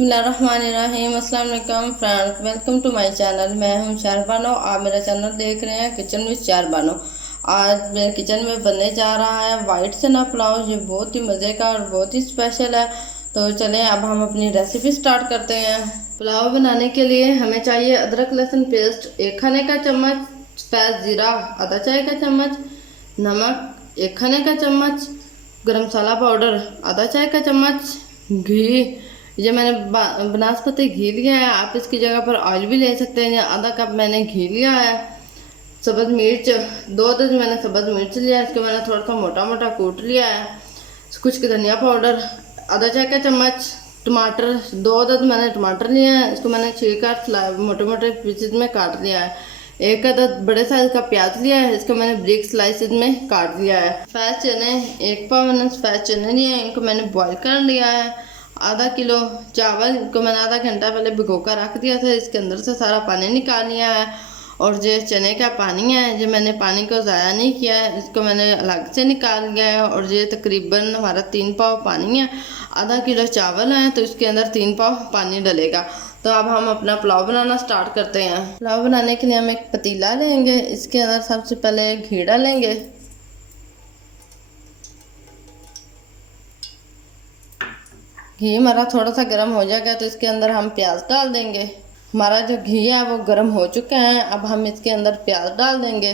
बिस्मिल्लाहिर्रहमानिर्रहीम। अस्सलाम वालेकुम friends, welcome to my channel. मैं हूं शार बानो। आप मेरा चैनल देख रहे हैं किचन विद शार बानो। आज मेरे किचन में बनने जा रहा है वाइट चना पुलाव। ये बहुत ही मज़े का और बहुत ही स्पेशल है। तो चलें अब हम अपनी रेसिपी स्टार्ट करते हैं। पुलाव बनाने के लिए हमें चाहिए अदरक लहसुन पेस्ट 1 खाने का चम्मच, सफ़ेद ज़ीरा आधा चाय का चम्मच, नमक 1 खाने का चम्मच, गरम मसाला पाउडर आधा चाय का चम्मच, घी, ये मैंने बनास्पति घी लिया है। आप इसकी जगह पर ऑयल भी ले सकते हैं। आधा कप मैंने घी लिया है। सब्ज़ मिर्च 2 अदद मैंने सब्ज़ मिर्च लिया है। इसको मैंने थोड़ा सा मोटा मोटा कूट लिया है। कुछ धनिया पाउडर आधा चाय का चम्मच, टमाटर 2 अदद मैंने टमाटर लिया है। इसको मैंने छील कर मोटे मोटे पीसेज में काट लिया है। 1 अदद बड़े साइज का प्याज लिया है। इसको मैंने ब्रिक स्लाइसेज में काट लिया है। सफ़ेद चने 1 पाव मैंने सफ़ेद चने लिए हैं। इनको मैंने बॉईल कर लिया है। आधा किलो चावल को मैंने आधा घंटा पहले भिगो कर रख दिया था। इसके अंदर से सारा पानी निकाल लिया है। और जो चने का पानी है, जो मैंने पानी को ज़ाया नहीं किया है, इसको मैंने अलग से निकाल लिया है। और ये तकरीबन हमारा 3 पाव पानी है। आधा किलो चावल है तो इसके अंदर 3 पाव पानी डलेगा। तो अब हम अपना पुलाव बनाना स्टार्ट करते हैं। पुलाव बनाने के लिए हम एक पतीला लेंगे। इसके अंदर सबसे पहले घी डालेंगे। घी हमारा थोड़ा सा गर्म हो जाएगा तो इसके अंदर हम प्याज डाल देंगे। हमारा जो घी है वो गर्म हो चुका है। अब हम इसके अंदर प्याज डाल देंगे।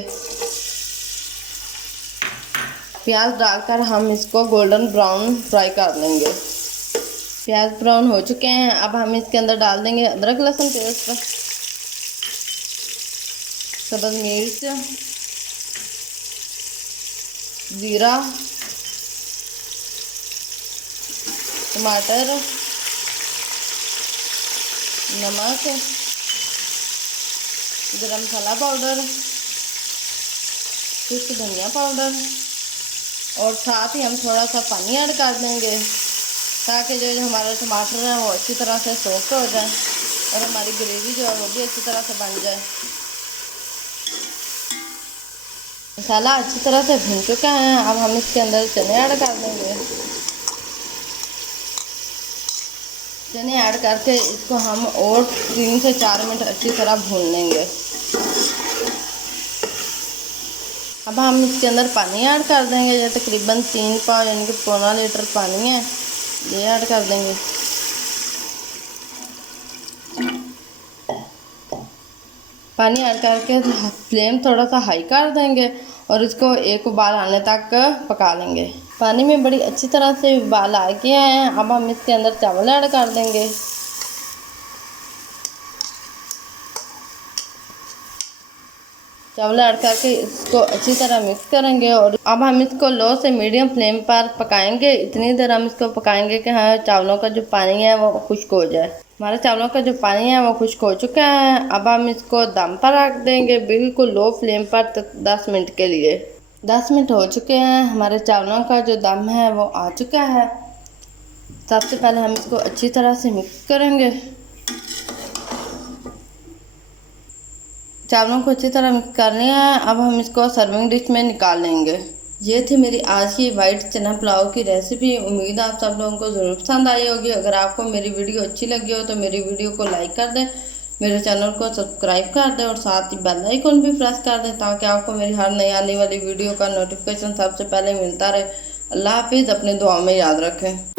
प्याज डालकर हम इसको गोल्डन ब्राउन फ्राई कर लेंगे। प्याज ब्राउन हो चुके हैं। अब हम इसके अंदर डाल देंगे अदरक लहसुन पेस्ट, सब्ज़ मिर्च, जीरा, टमाटर, नमक, गरम मसाला पाउडर, कुछ धनिया पाउडर और साथ ही हम थोड़ा सा पानी ऐड कर देंगे ताकि जो हमारे टमाटर हैं वो अच्छी तरह से सॉफ्ट हो जाए और हमारी ग्रेवी जो है वो भी अच्छी तरह से बन जाए। मसाला अच्छी तरह से भून चुका है। अब हम इसके अंदर चने ऐड कर देंगे। चने ऐड करके इसको हम और 3 से 4 मिनट अच्छी तरह भून लेंगे। अब हम इसके अंदर पानी ऐड कर देंगे। ये तकरीबन 3 पाव यानी कि पौना लीटर पानी है, ये ऐड कर देंगे। पानी ऐड करके फ्लेम थोड़ा सा हाई कर देंगे और इसको एक उबाल आने तक पका लेंगे। पानी में बड़ी अच्छी तरह से उबाल आ गया है। अब हम इसके अंदर चावल ऐड कर देंगे। चावल ऐड करके इसको अच्छी तरह मिक्स करेंगे और अब हम इसको लो से मीडियम फ्लेम पर पकाएंगे। इतनी देर हम इसको पकाएंगे कि हाँ चावलों का जो पानी है वो खुश्क हो जाए। हमारे चावलों का जो पानी है वो खुश्क हो चुका है। अब हम इसको दम पर रख देंगे बिल्कुल लो फ्लेम पर 10 मिनट के लिए। 10 मिनट हो चुके हैं। हमारे चावलों का जो दम है वो आ चुका है। सबसे पहले हम इसको अच्छी तरह से मिक्स करेंगे। चावलों को अच्छी तरह मिक्स कर लिया है। अब हम इसको सर्विंग डिश में निकाल लेंगे। ये थी मेरी आज की वाइट चना पुलाव की रेसिपी। उम्मीद है आप सब लोगों को ज़रूर पसंद आई होगी। अगर आपको मेरी वीडियो अच्छी लगी हो तो मेरी वीडियो को लाइक कर दें, मेरे चैनल को सब्सक्राइब कर दें और साथ ही बेल आइकन भी प्रेस कर दें ताकि आपको मेरी हर नई आने वाली वीडियो का नोटिफिकेशन सबसे पहले मिलता रहे। अल्लाह हाफिज़। अपने दुआ में याद रखें।